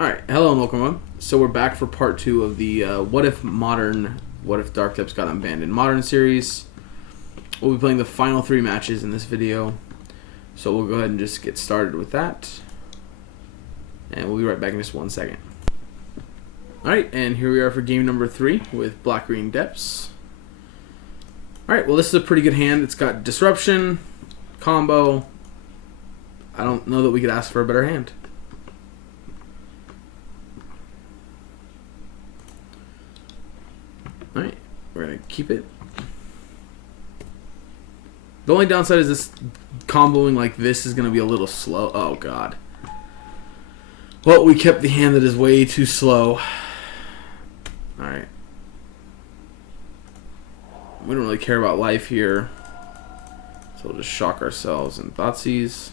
Alright, hello and welcome on. So we're back for part 2 of the What If Dark Depths got abandoned modern series. We'll be playing the final 3 matches in this video. So we'll go ahead and just get started with that. And we'll be right back in just 1 second. Alright, and here we are for game number 3 with Black-Green Depths. Alright, well this is a pretty good hand. It's got Disruption, Combo. I don't know that we could ask for a better hand. Alright, we're going to keep it. The only downside is this comboing like this is going to be a little slow. Oh, God. Well, we kept the hand that is way too slow. Alright. We don't really care about life here. So we'll just shock ourselves and Thoughtseize.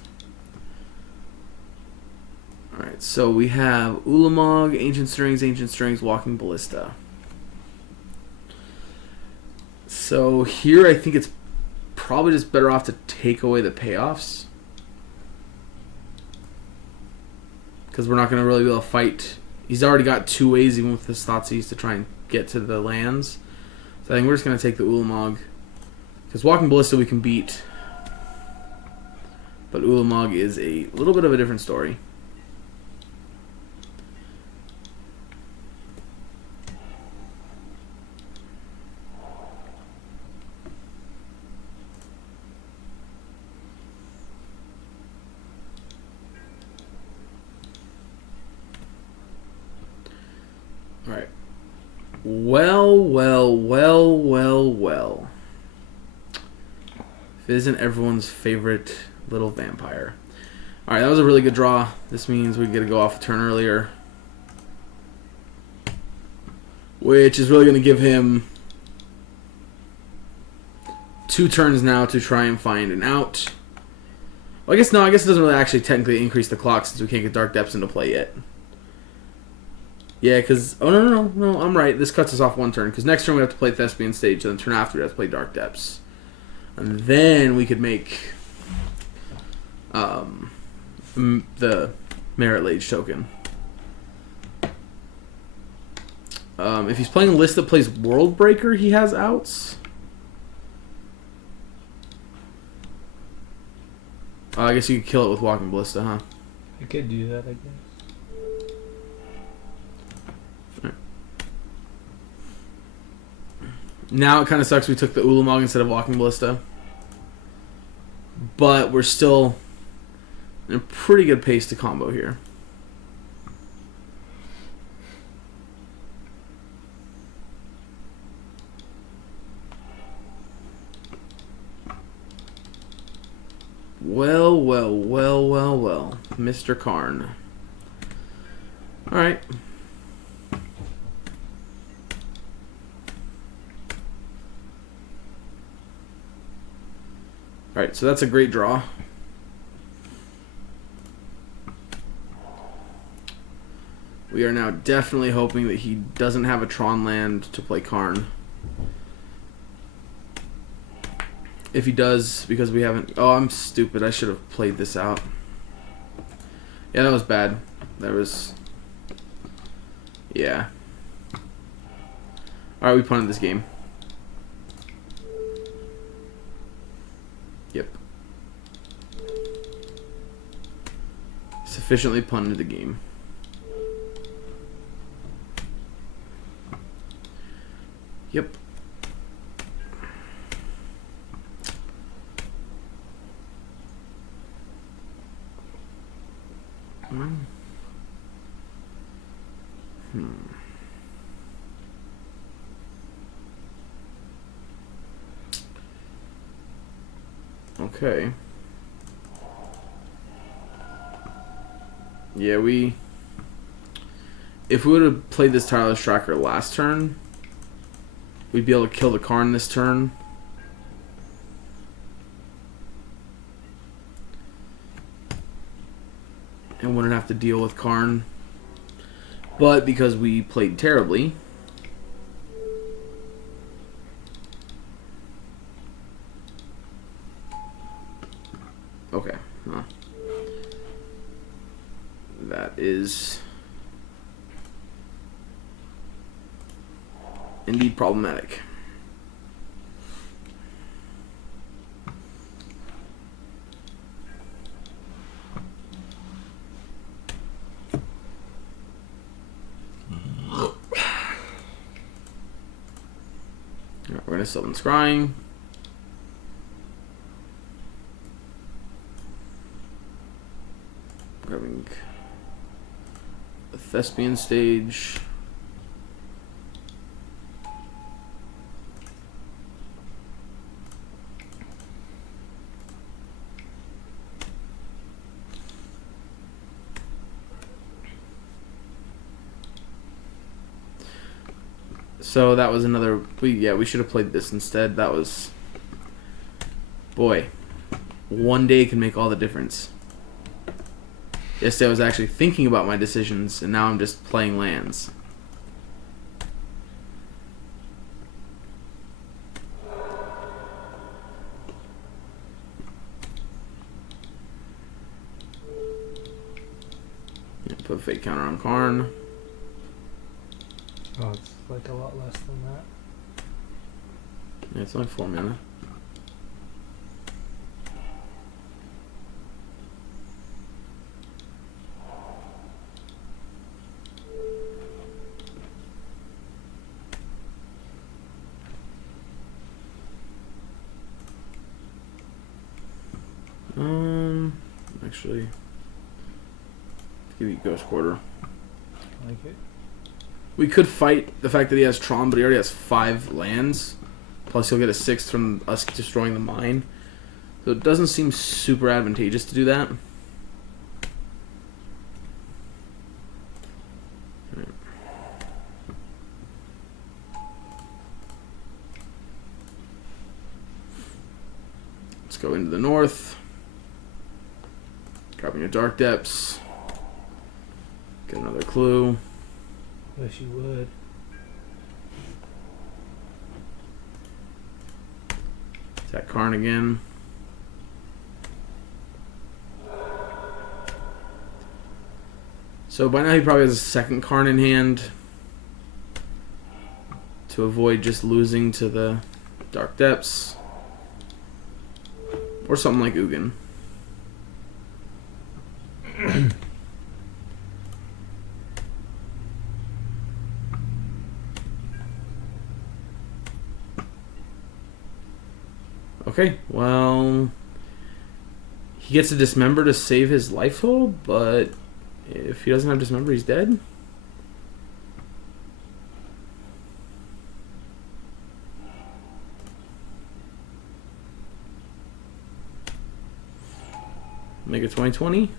Alright, so we have Ulamog, Ancient Strings, Walking Ballista. So here I think it's probably just better off to take away the payoffs. Because we're not going to really be able to fight. He's already got 2 ways even with his Thoughtseize to try and get to the lands. So I think we're just going to take the Ulamog. Because Walking Ballista we can beat. But Ulamog is a little bit of a different story. Alright. Well. If it isn't everyone's favorite little vampire. Alright, that was a really good draw. This means we get to go off a turn earlier. Which is really going to give him 2 turns now to try and find an out. Well, I guess it doesn't really actually technically increase the clock since we can't get Dark Depths into play yet. Yeah, because... Oh, no, I'm right. This cuts us off 1 turn. Because next turn we have to play Thespian Stage, and the turn after we have to play Dark Depths. And then we could make the Merit Lage token. If he's playing a list that plays World Breaker, he has outs. I guess you could kill it with Walking Ballista, huh? I could do that, I guess. Now it kind of sucks we took the Ulamog instead of Walking Ballista. But we're still in a pretty good pace to combo here. Well. Mr. Karn. Alright. Alright, so that's a great draw. We are now definitely hoping that he doesn't have a Tron land to play Karn. If he does, because we haven't... Oh, I'm stupid. I should have played this out. Yeah, that was bad. That was... Yeah. Alright, we punted this game. Yep. Sufficiently punted the game. Yep. Okay. Yeah, if we would have played this Tireless Tracker last turn, we'd be able to kill the Karn this turn. And wouldn't have to deal with Karn. But because we played terribly, Okay. Huh. That is Indeed problematic. Alright, we're going to summon Scrying. Grabbing the Thespian stage. So that was another. We should have played this instead. That was. Boy, one day can make all the difference. Yesterday I was actually thinking about my decisions, and now I'm just playing lands. Put a fake counter on Karn. Oh, it's like a lot less than that. Yeah, it's only 4 mana. Actually, give you Ghost Quarter. I like it. We could fight the fact that he has Tron, but he already has 5 lands. Plus, he'll get a 6th from us destroying the mine. So it doesn't seem super advantageous to do that. Right. Let's go into the north. Grabbing a Dark Depths. Get another clue. Wish you would. Attack Karn again. So by now he probably has a second Karn in hand to avoid just losing to the Dark Depths. Or something like Ugin. Okay, well, he gets a Dismember to save his life total, but if he doesn't have Dismember, he's dead. Make it 2020.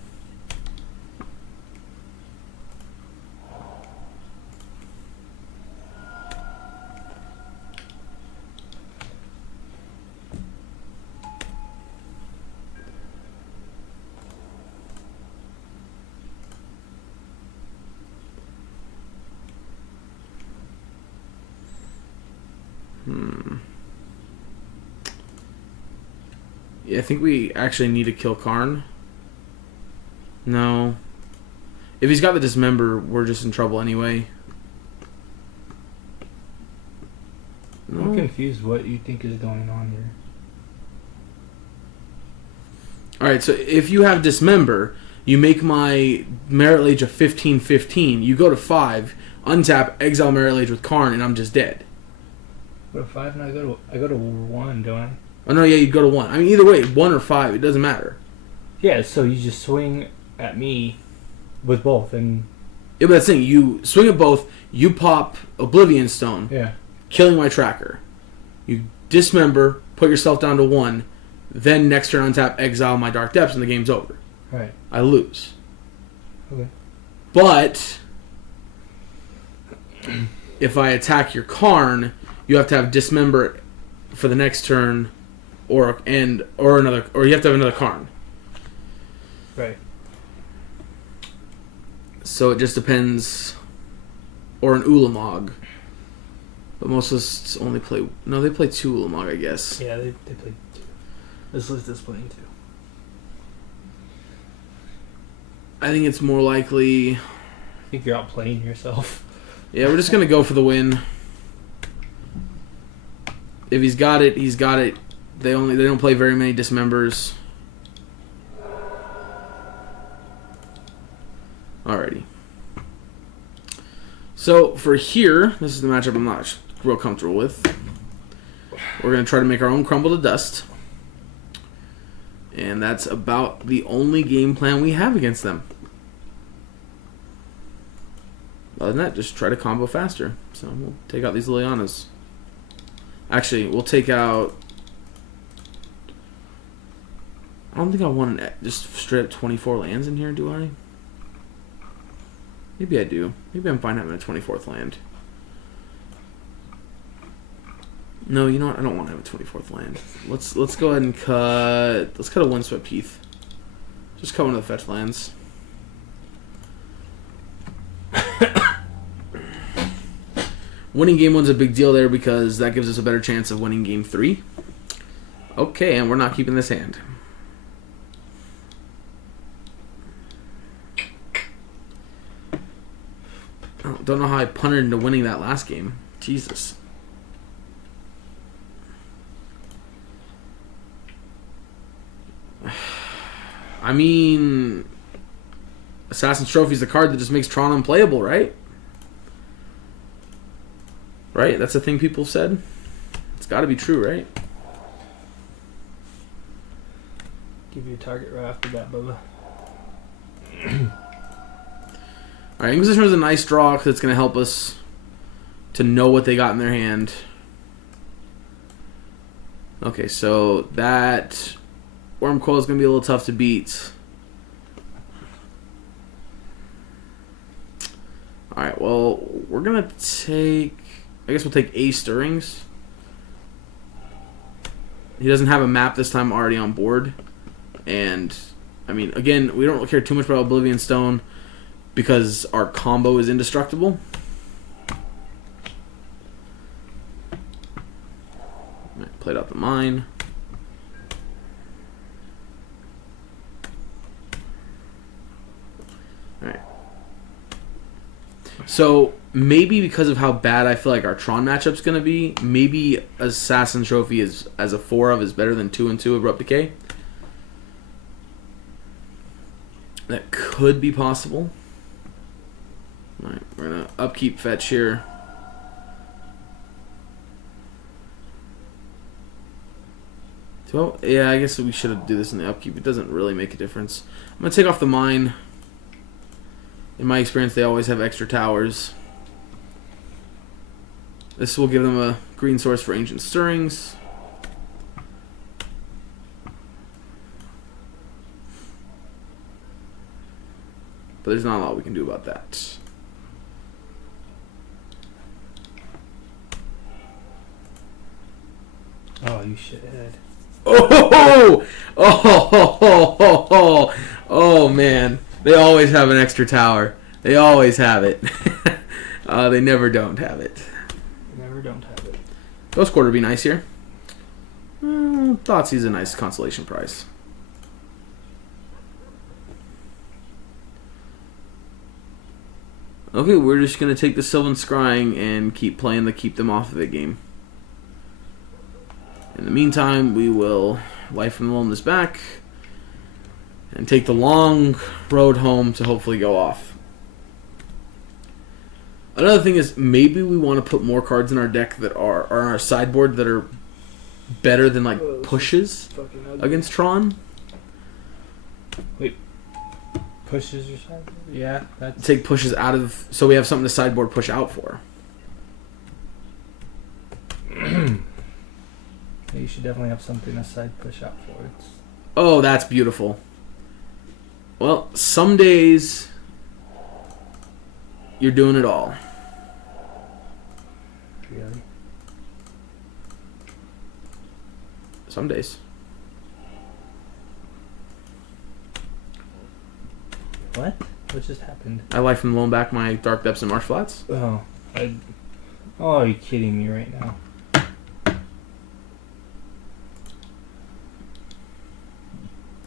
Yeah, I think we actually need to kill Karn. No. If he's got the Dismember, we're just in trouble anyway. No. I'm confused what you think is going on here. Alright, so if you have Dismember, you make my Merit Lage a 15/15. You go to 5, untap, exile Merit Lage with Karn, and I'm just dead. What if 5 and I go to 1, don't I? Oh no, yeah, you go to 1. I mean, either way, 1 or 5, it doesn't matter. Yeah, so you just swing at me with both, and Yeah, but that's the thing. You swing at both, you pop Oblivion Stone, yeah, killing my tracker. You Dismember, put yourself down to 1, then next turn untap, exile my Dark Depths, and the game's over. right. I lose. Okay. But if I attack your Karn, you have to have Dismember for the next turn, or you have to have another Karn. Right. So it just depends. Or an Ulamog. But most lists only play... No, they play 2 Ulamog, I guess. Yeah, they play 2. This list is playing 2. I think it's more likely... I think you're outplaying yourself. Yeah, we're just going to go for the win. If he's got it, he's got it. They don't play very many dismembers. Alrighty. So for here, this is the matchup I'm not real comfortable with. We're going to try to make our own crumble to dust. And that's about the only game plan we have against them. Other than that, just try to combo faster. So we'll take out these Lilianas. Actually, we'll take out... I don't think I want just straight up 24 lands in here, do I? Maybe I do. Maybe I'm fine having a 24th land. No, you know what? I don't want to have a 24th land. Let's go ahead and cut... Let's cut a Windswept Heath. Just cut one of the fetch lands. Winning game 1's a big deal there because that gives us a better chance of winning game 3. Okay, and we're not keeping this hand. Don't know how I punted into winning that last game. Jesus. I mean, Assassin's Trophy is the card that just makes Tron unplayable, right? Right? That's the thing people said. It's got to be true, right? Give you a target right after that, Bubba. Alright, Inquisition was a nice draw because it's going to help us to know what they got in their hand. Okay, so that Worm Coil is going to be a little tough to beat. Alright, well, we're going to take... I guess we'll take A Stirrings. He doesn't have a map this time already on board. And, I mean, again, we don't care too much about Oblivion Stone because our combo is indestructible. Right, played out the mine. Alright. So, maybe because of how bad I feel like our Tron matchup's going to be, maybe Assassin Trophy is as a 4 of is better than 2 and 2 Abrupt Decay. That could be possible. Alright, we're going to upkeep fetch here. So, yeah, I guess we should do this in the upkeep. It doesn't really make a difference. I'm going to take off the mine. In my experience, they always have extra towers. This will give them a green source for Ancient Stirrings. But there's not a lot we can do about that. Oh, you shithead. Oh! Oh, man. They always have an extra tower. They always have it. They never don't have it. Never don't have it. Ghost Quarter would be nice here. Thoughtseize a nice consolation prize. Okay, we're just going to take the Sylvan Scrying and keep playing the keep them off of it game. In the meantime, we will Life from the Loneliness back and take the long road home to hopefully go off. Another thing is maybe we want to put more cards in our deck that are on our sideboard that are better than like pushes against Tron. Wait, pushes your sideboard? Yeah, that's... Take pushes out of, so we have something to sideboard push out for. You should definitely have something to side push out for. Oh, that's beautiful. Well, some days you're doing it all. Really? Some days. What? What just happened? I Life from the Lone back my Dark Depths and Marsh Flats. Oh, are you kidding me right now?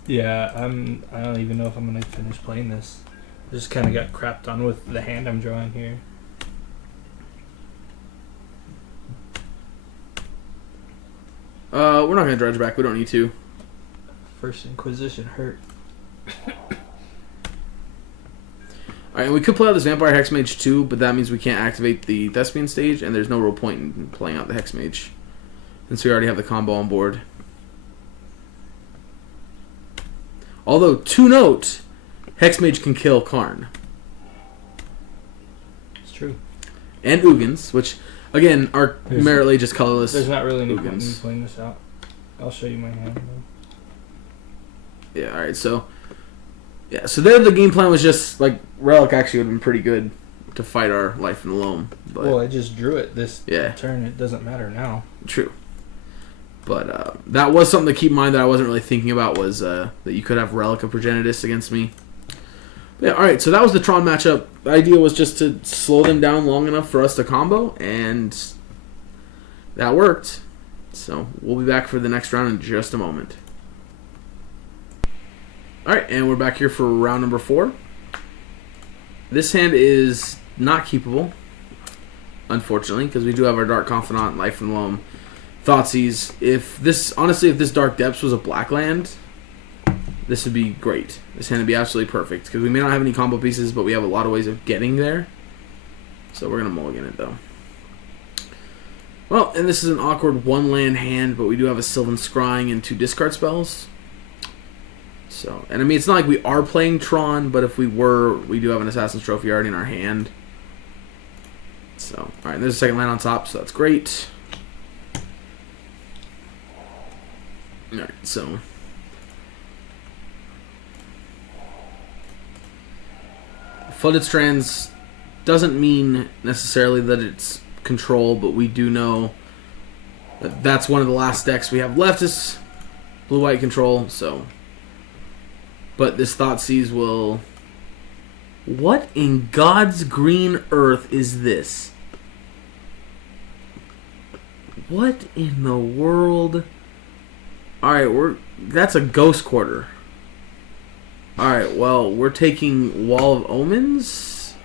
Yeah, I don't even know if I'm gonna finish playing this. I just kind of got crapped on with the hand I'm drawing here. We're not going to dredge back. We don't need to. First Inquisition hurt. Alright, and we could play out this Vampire Hexmage too, but that means we can't activate the Thespian stage, and there's no real point in playing out the Hexmage, since we already have the combo on board. Although, to note, Hexmage can kill Karn. It's true. And Ugins, which, again, are merely just colorless. There's not really any point in Ugins. me playing this out. I'll show you my hand, though. Yeah, alright, so... Yeah, so there the game plan was just, like, Relic actually would have been pretty good to fight our Life in the Loam. But, Well, I just drew it this Yeah. turn. It doesn't matter now. True. But that was something to keep in mind that I wasn't really thinking about, was that you could have Relic of Progenitus against me. But yeah, alright, so that was the Tron matchup. The idea was just to slow them down long enough for us to combo, and that worked. So we'll be back for the next round in just a moment. Alright, and we're back here for round number 4. This hand is not keepable, unfortunately, because we do have our Dark Confidant, Life and Loam, Thoughtseize. If this Dark Depths was a black land, this would be great. This hand would be absolutely perfect, because we may not have any combo pieces, but we have a lot of ways of getting there. So we're going to mulligan it, though. Well, and this is an awkward one-land hand, but we do have a Sylvan Scrying and 2 discard spells. So, and I mean, it's not like we are playing Tron, but if we were, we do have an Assassin's Trophy already in our hand. So, alright, there's a second land on top, so that's great. Alright, so... Flooded Strands doesn't mean necessarily that it's control, but we do know that that's one of the last decks we have left is blue-white control, so... But this Thoughtseize will... What in God's green earth is this? What in the world? Alright, that's a Ghost Quarter. Alright, well, we're taking Wall of Omens.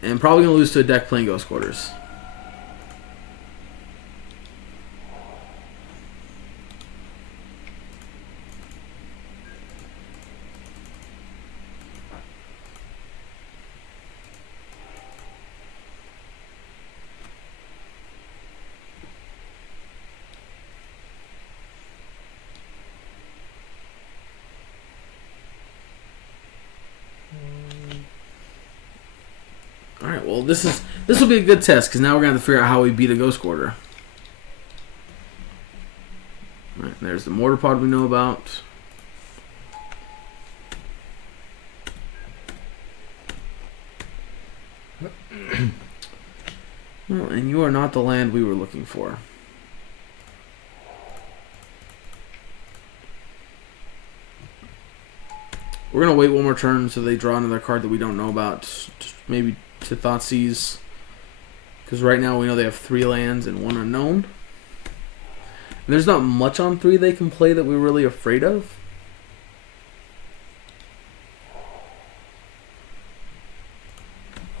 And probably going to lose to a deck playing Ghost Quarters. Alright, well, this will be a good test, because now we're going to have to figure out how we beat a Ghost Quarter. Alright, there's the Mortar Pod we know about. Well, and you are not the land we were looking for. We're going to wait one more turn so they draw another card that we don't know about. Maybe to Thoughtseize. Because right now we know they have 3 lands and 1 unknown. And there's not much on 3 they can play that we're really afraid of.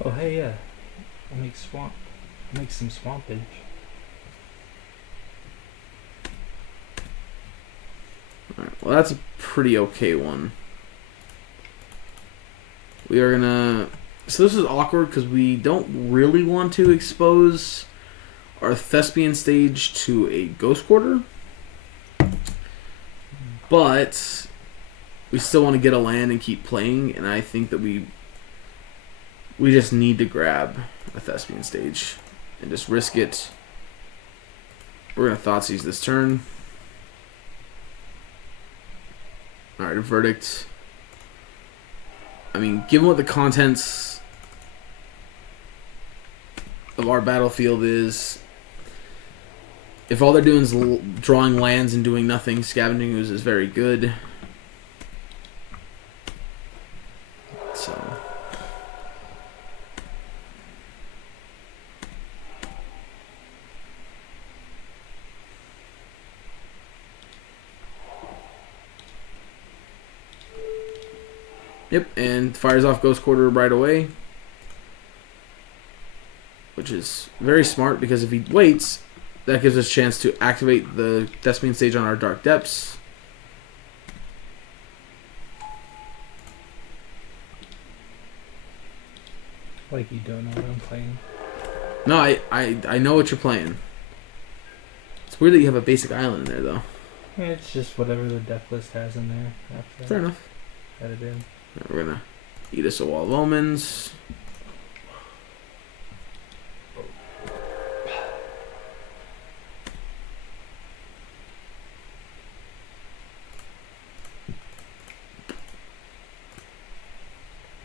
Oh, hey, yeah. I'll make some swampage. Alright, well, that's a pretty okay one. We are gonna... So this is awkward because we don't really want to expose our Thespian stage to a Ghost Quarter. But we still want to get a land and keep playing, and I think that we just need to grab a Thespian stage and just risk it. We're going to Thoughtseize this turn. Alright, a Verdict. I mean, given what the contents of our battlefield is, if all they're doing is drawing lands and doing nothing, Scavenging Ooze is very good. So... Yep, and fires off Ghost Quarter right away. Which is very smart, because if he waits, that gives us a chance to activate the Thespian stage on our Dark Depths. Like you don't know what I'm playing. No, I know what you're playing. It's weird that you have a basic island in there, though. Yeah, it's just whatever the death list has in there. After Fair enough. Add it in. Right, we're gonna eat us a wall of omens.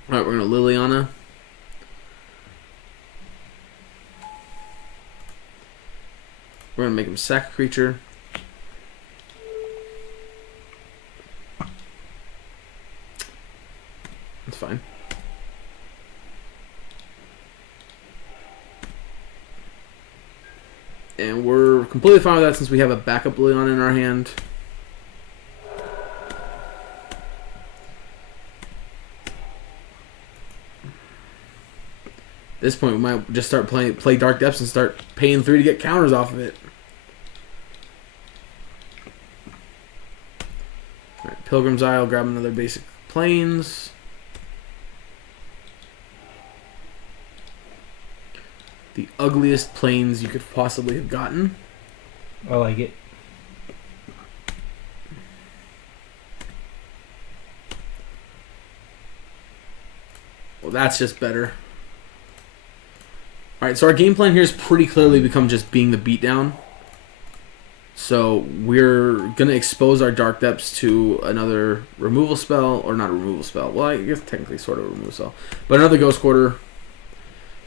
Alright, we're gonna Liliana. We're gonna make him sack a creature. That's fine. And we're completely fine with that since we have a backup Liliana in our hand. At this point, we might just start play Dark Depths and start paying 3 to get counters off of it. Alright, Pilgrim's Isle, grab another basic plains. The ugliest plains you could possibly have gotten. I like it. Well, that's just better. Alright, so our game plan here has pretty clearly become just being the beatdown. So we're going to expose our Dark Depths to another removal spell, or not a removal spell. Well, I guess technically sort of a removal spell. But another Ghost Quarter,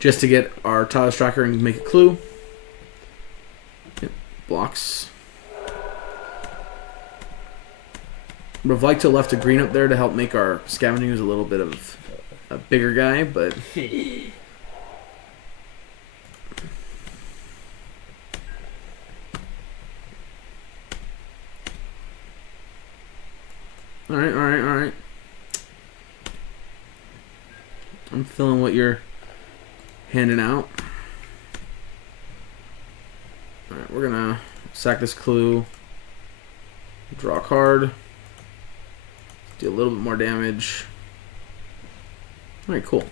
just to get our Tireless Tracker and make a clue. It blocks. Would have liked to have left a green up there to help make our Scavenging Ooze a little bit of a bigger guy, but... Alright. I'm feeling what you're handing out. Alright, we're gonna sack this clue. Draw a card. Do a little bit more damage. Alright, cool.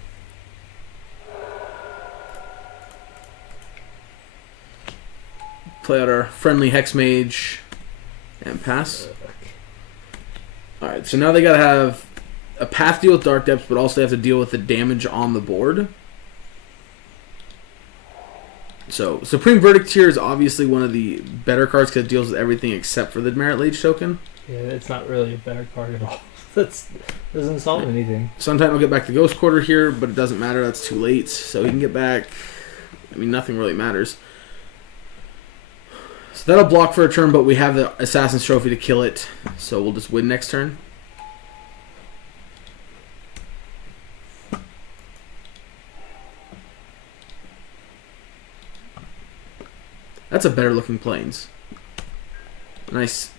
Play out our friendly Hex Mage and pass. Alright, so now they gotta have a path to deal with Dark Depths, but also they have to deal with the damage on the board. So, Supreme Verdict here is obviously one of the better cards because it deals with everything except for the Merit Lage token. Yeah, it's not really a better card at all. That doesn't solve anything. Sometime I'll get back to Ghost Quarter here, but it doesn't matter, that's too late. So he can get back. I mean, nothing really matters. So that'll block for a turn, but we have the Assassin's Trophy to kill it. So we'll just win next turn. That's a better looking plains. Nice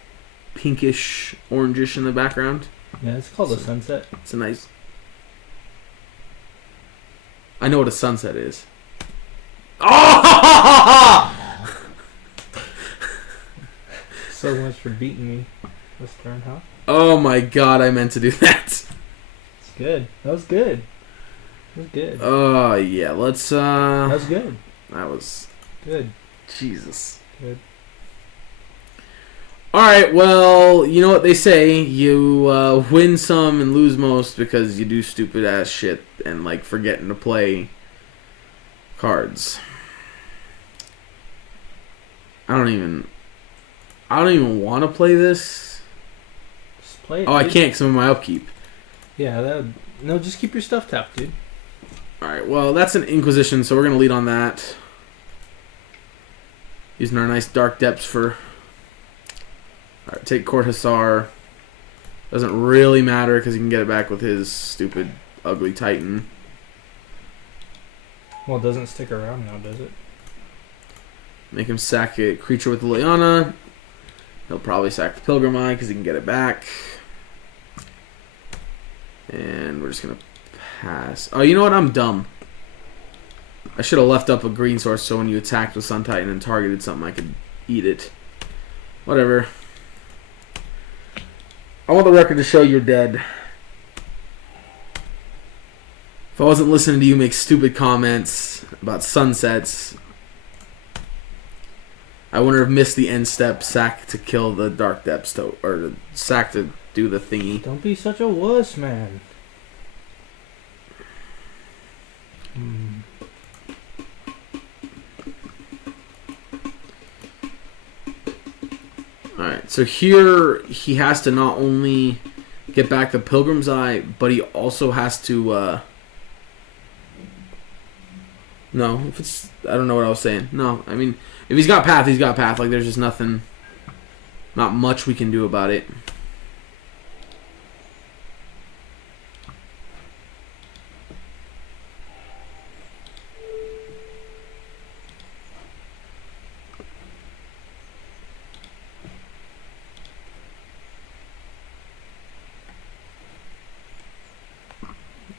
pinkish, orangish in the background. Yeah, it's called a sunset. It's a nice... I know what a sunset is. Oh! So much for beating me this turn, huh? Oh my god, I meant to do that. It's good. That was good. That was good. Oh, yeah, let's... That was good. That was... Good. Jesus. Good. Alright, well, you know what they say. You win some and lose most because you do stupid ass shit and, like, forgetting to play cards. I don't even want to play this. Just play it. Oh, I dude. can't because I'm in my upkeep. Yeah, no, just keep your stuff tapped, dude. Alright, well, that's an Inquisition, so we're going to lead on that. Using our nice Dark Depths for... Alright, take Court Hussar. Doesn't really matter because he can get it back with his stupid, ugly Titan. Well, it doesn't stick around now, does it? Make him sack a creature with Liliana. He'll probably sack the Pilgrim Eye because he can get it back. And we're just going to pass. Oh, you know what? I'm dumb. I should have left up a green source so when you attacked with Sun Titan and targeted something, I could eat it. Whatever. I want the record to show you're dead. If I wasn't listening to you make stupid comments about sunsets, I wouldn't have missed the end step sack to kill the Dark Depths, or the sack to do the thingy. Don't be such a wuss, man. Alright, so here he has to not only get back the Pilgrim's Eye, but he also has to, no, if it's, I don't know what I was saying. No, I mean, if he's got Path, he's got Path. Like, there's just nothing, not much we can do about it.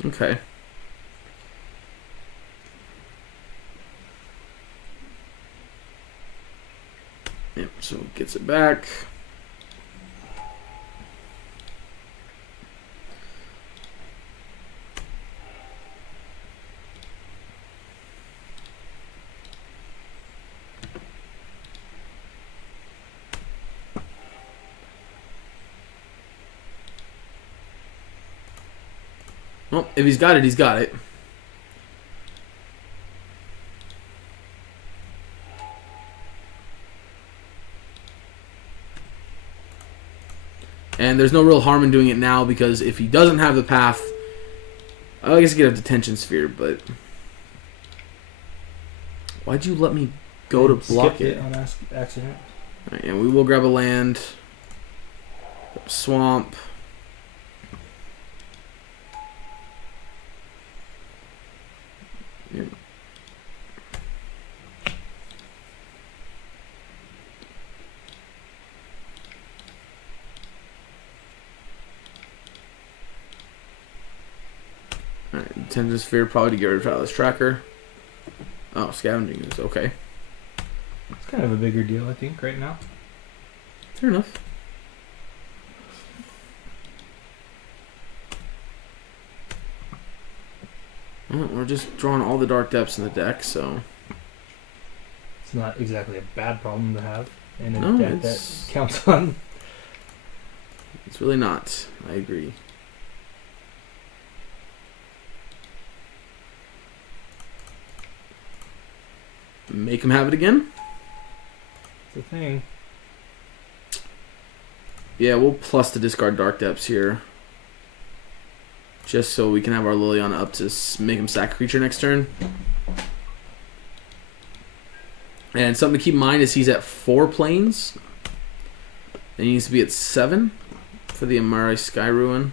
Okay. Yep, so gets it back. Well, if he's got it, he's got it. And there's no real harm in doing it now because if he doesn't have the Path, I guess he could have Detention Sphere, but why'd you let me go to block it? On accident. All right, and we will grab a land, swamp. Yep. Alright, Detention Sphere probably to get rid of Atlas Tracker. Oh, Scavenging is okay. It's kind of a bigger deal, I think, right now. Fair enough. Well, we're just drawing all the Dark Depths in the deck, so It's not exactly a bad problem to have in a No, deck that it's- counts on. it's really not. I agree. Make him have it again? It's a thing. Yeah, we'll plus to discard Dark Depths here. Just so we can have our Liliana up to make him sack a creature next turn. And something to keep in mind is he's at 4 planes. And he needs to be at 7 for the Emarai Sky Ruin.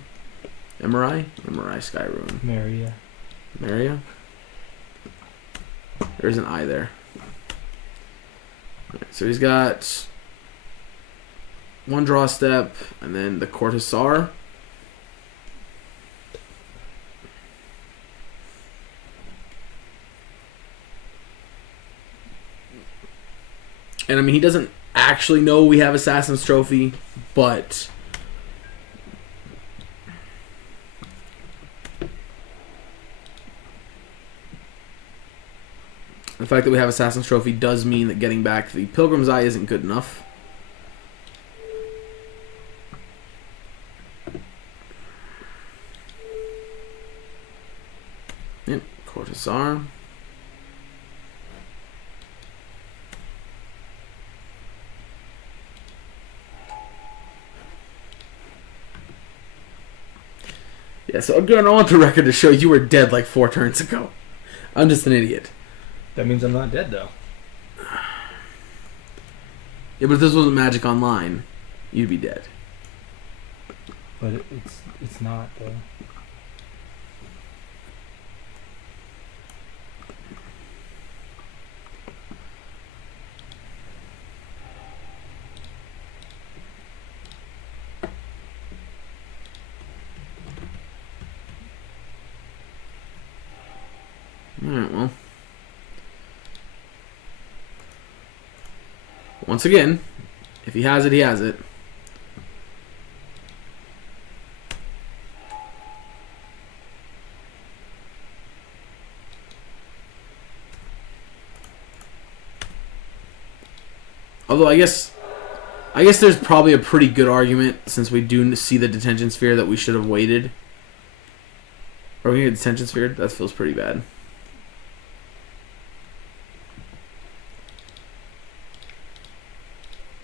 Emarai Sky Ruin. Maria? There's an I there. Alright, so he's got 1 draw step, and then the Courtisar. And I mean, he doesn't actually know we have Assassin's Trophy, but the fact that we have Assassin's Trophy does mean that getting back the Pilgrim's Eye isn't good enough. Yep, Courtisar. Yeah, so again, I want the record to show you were dead like 4 turns ago. I'm just an idiot. That means I'm not dead, though. Yeah, but if this wasn't Magic Online, you'd be dead. But it's not, though. Alright, well. Once again, if he has it, he has it. Although I guess there's probably a pretty good argument, since we do see the detention sphere, that we should have waited. Are we gonna get detention sphere? That feels pretty bad.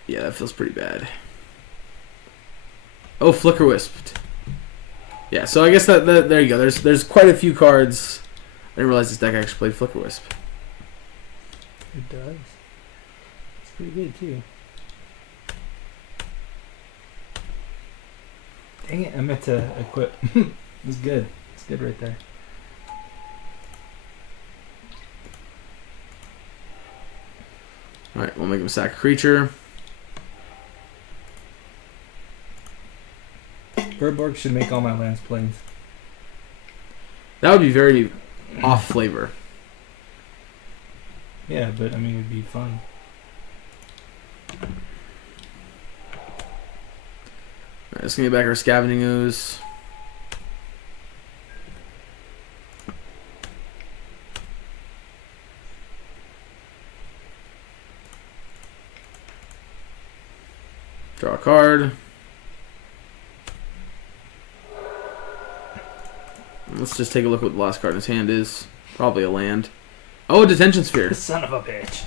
Yeah, that feels pretty bad. Oh, Flicker Wisped. Yeah, so I guess that there you go. There's quite a few cards. I didn't realize this deck actually played Flicker Wisp. It does. Pretty good too. Dang it, I meant to equip. It's good. It's good right there. Alright, we'll make him sack a creature. Birdborg should make all my lands plains. That would be very off flavor. Yeah, but I mean, it'd be fun. Alright, let's get back our Scavenging Ooze. Draw a card. Let's just take a look at what the last card in his hand is. Probably a land. Oh, a Detention Sphere. Son of a bitch.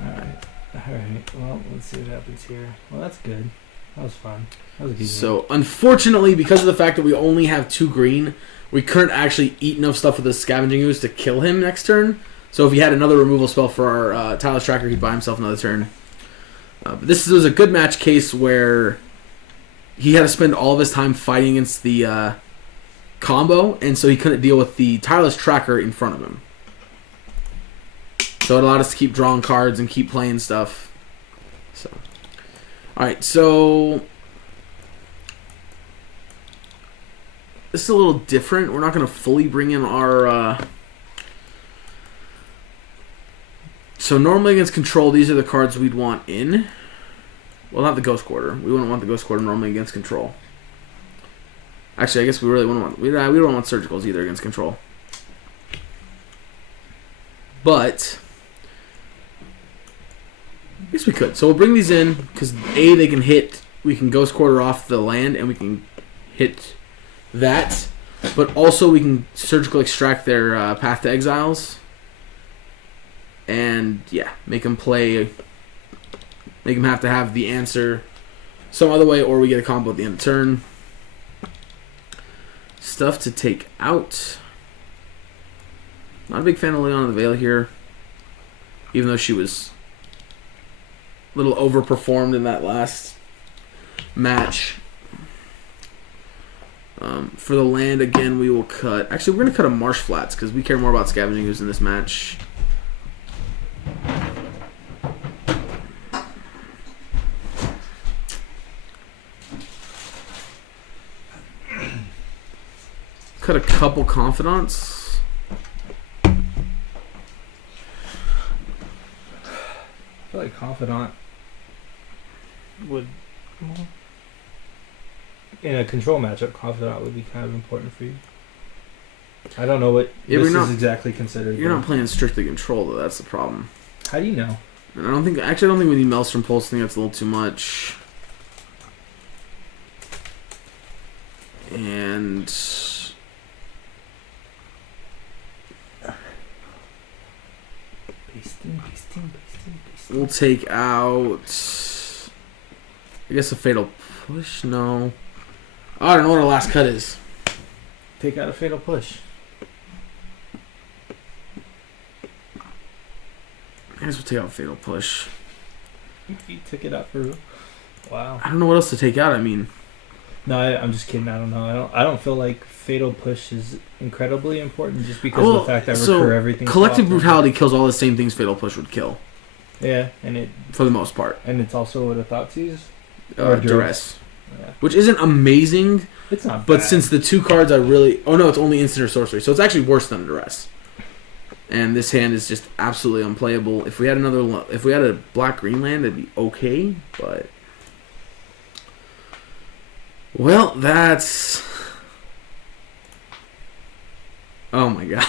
Alright. Alright, well, let's see what happens here. Well, that's good. That was fun. That was a good So, unfortunately, because of the fact that we only have 2 green, we couldn't actually eat enough stuff with the Scavenging Ooze to kill him next turn. So if he had another removal spell for our Tireless Tracker, he'd buy himself another turn. But this was a good match case where he had to spend all of his time fighting against the combo, and so he couldn't deal with the Tireless Tracker in front of him. So it allowed us to keep drawing cards and keep playing stuff. So, alright, so this is a little different. We're not going to fully bring in our... So normally against control, these are the cards we'd want in. Well, not the Ghost Quarter. We wouldn't want the Ghost Quarter normally against control. Actually, I guess we really wouldn't want... We don't want Surgicals either against control. But I guess we could. So we'll bring these in because A, they can hit. We can Ghost Quarter off the land and we can hit that. But also we can Surgical Extract their Path to Exiles. And yeah, make them play. Make them have to have the answer some other way, or we get a combo at the end of turn. Stuff to take out. Not a big fan of Leon of the Veil here, even though she was a little overperformed in that last match. For the land, again, we will cut... Actually, we're going to cut a Marsh Flats, because we care more about Scavenging Ooze in this match. Cut a couple Confidants. I feel like Confidant would... In a control matchup, Confidant would be kind of important for you. I don't know what this is exactly considered. You're not playing strictly control, though. That's the problem. How do you know? And I don't think we need Maelstrom Pulse. I think that's a little too much. And Pasting. we'll take out, I guess, a Fatal Push. No, I don't know what our last cut is. Take out a Fatal Push. I guess we'll take out Fatal Push. You took it out for... Wow. I don't know what else to take out. I mean... No, I'm just kidding. I don't know. I don't feel like Fatal Push is incredibly important just because of the fact that recur everything. Collective Brutality kills all the same things Fatal Push would kill. Yeah, and it... For the most part. And it's also what a Thoughtseize? Duress. Yeah. Which isn't amazing. It's not But bad. since the 2 cards I really... Oh no, it's only instant or sorcery. So it's actually worse than Duress. And this hand is just absolutely unplayable. If we had a black green land, it'd be okay, but well, that's oh my god.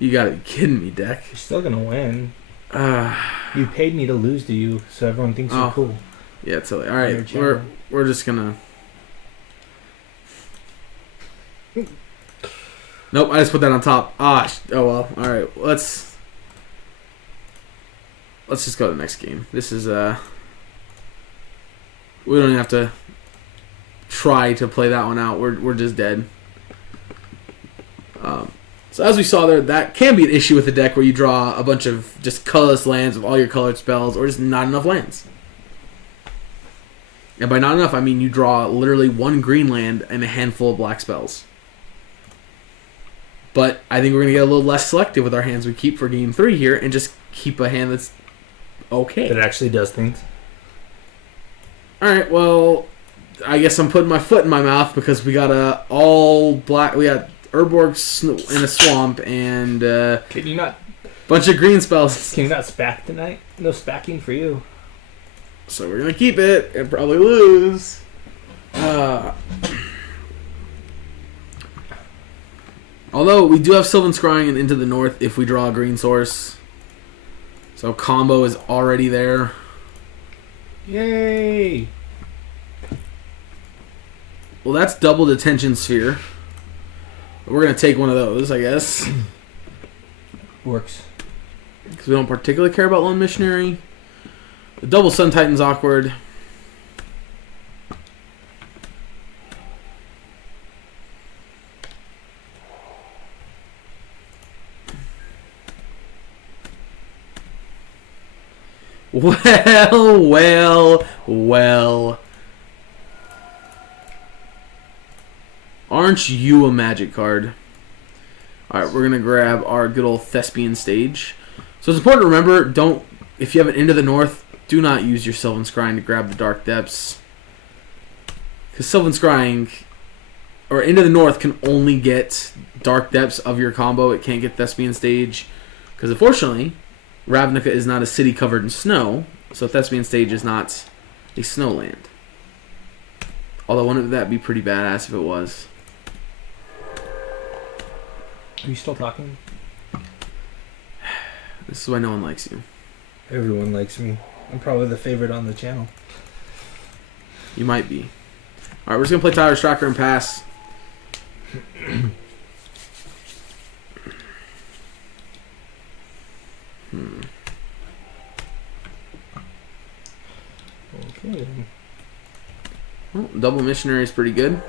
You gotta be kidding me, deck. You're still gonna win. You paid me to lose to you, so everyone thinks you're cool. Yeah, totally. All right, we're just gonna. Nope, I just put that on top. Oh well. All right, let's just go to the next game. This is we don't even have to try to play that one out. We're just dead. So as we saw there, that can be an issue with the deck where you draw a bunch of just colorless lands with all your colored spells, or just not enough lands. And by not enough, I mean you draw literally one green land and a handful of black spells. But I think we're going to get a little less selective with our hands we keep for game 3 here, and just keep a hand that's okay. That actually does things. Alright, well, I guess I'm putting my foot in my mouth because we got a all black. We got Urborg in a swamp and Can you not? Bunch of green spells. Can you not spack tonight? No spacking for you. So we're gonna keep it and probably lose. Although we do have Sylvan Scrying and Into the North if we draw a green source. So combo is already there. Yay! Well, that's double Detention Sphere. We're going to take one of those, I guess. Works. Because we don't particularly care about Lone Missionary. The double Sun Titan's awkward. Well. Aren't you a magic card? Alright, we're going to grab our good old Thespian Stage. So it's important to remember, if you have an Into the North, do not use your Sylvan Scrying to grab the Dark Depths. Because Sylvan Scrying, or Into the North, can only get Dark Depths of your combo. It can't get Thespian Stage. Because unfortunately, Ravnica is not a city covered in snow, so Thespian Stage is not a snow land. Although wouldn't that be pretty badass if it was? Are you still talking? This is why no one likes you. Everyone likes me. I'm probably the favorite on the channel. You might be. Alright, we're just going to play Tyler's Tracker and pass. Okay. Well, double Missionary is pretty good.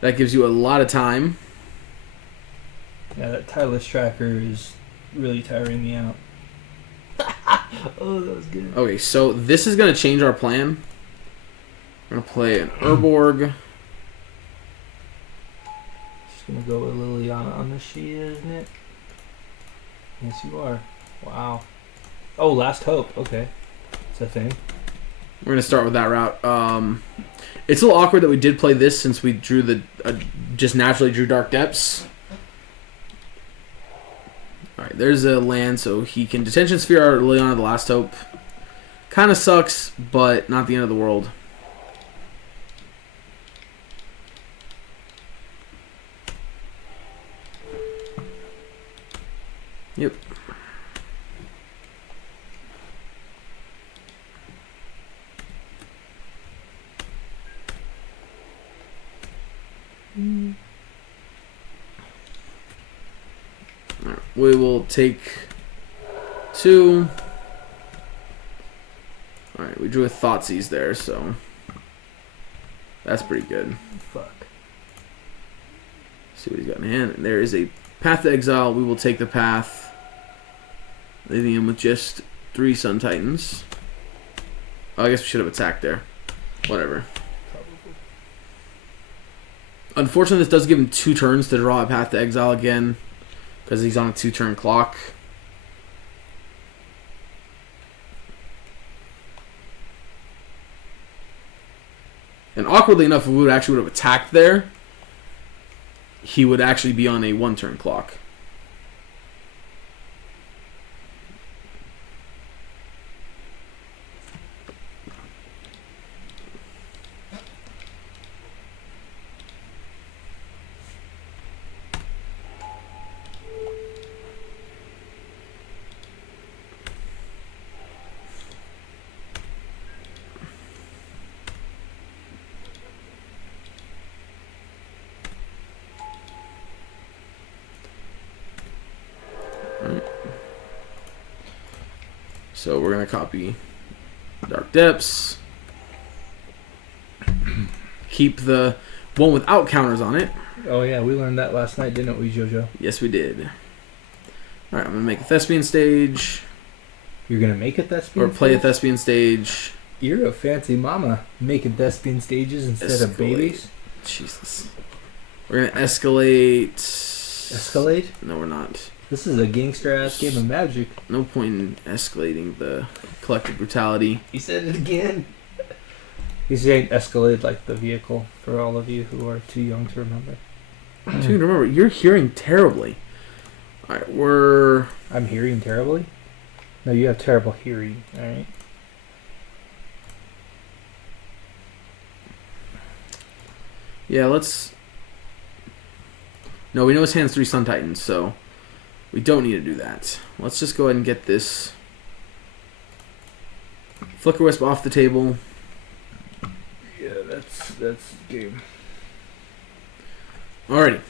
That gives you a lot of time. Yeah, that tireless tracker is really tiring me out. Oh, that was good. Okay, so this is going to change our plan. We're going to play an Urborg. Just going to go with Liliana on the sheet, isn't it? Yes, you are. Wow. Oh, Last Hope. Okay. It's a thing. We're going to start with that route. It's a little awkward that we did play this since we drew just naturally drew Dark Depths. Alright, there's a land, so he can Detention Sphere our Liliana the Last Hope. Kind of sucks, but not the end of the world. Yep. Right, we will take 2. Alright, we drew a Thoughtseize there, so that's pretty good. Fuck. See what he's got in hand. And there is a Path to Exile. We will take the path, leaving him with just 3 Sun Titans. Oh, I guess we should have attacked there. Whatever. Unfortunately, this does give him 2 turns to draw a Path to Exile again, because he's on a 2-turn clock. And awkwardly enough, if we would have attacked there, he would actually be on a 1-turn clock. So we're going to copy Dark Depths. Keep the one without counters on it. Oh yeah, we learned that last night, didn't we, JoJo? Yes, we did. Alright, I'm going to make a Thespian stage. You're going to make a Thespian Or play a Thespian stage. You're a fancy mama, making Thespian stages instead of babies. Jesus. We're going to escalate. Escalate? No, we're not. This is a gangster-ass game of Magic. No point in escalating the collective brutality. He said it again. He's saying Escalade like the vehicle, for all of you who are too young to remember. Dude, remember, you're hearing terribly. Alright, I'm hearing terribly? No, you have terrible hearing, alright? Yeah, let's... No, we know his hand's 3 Sun Titans, so... We don't need to do that. Let's just go ahead and get this Flicker Wisp off the table. Yeah, that's game. Alrighty.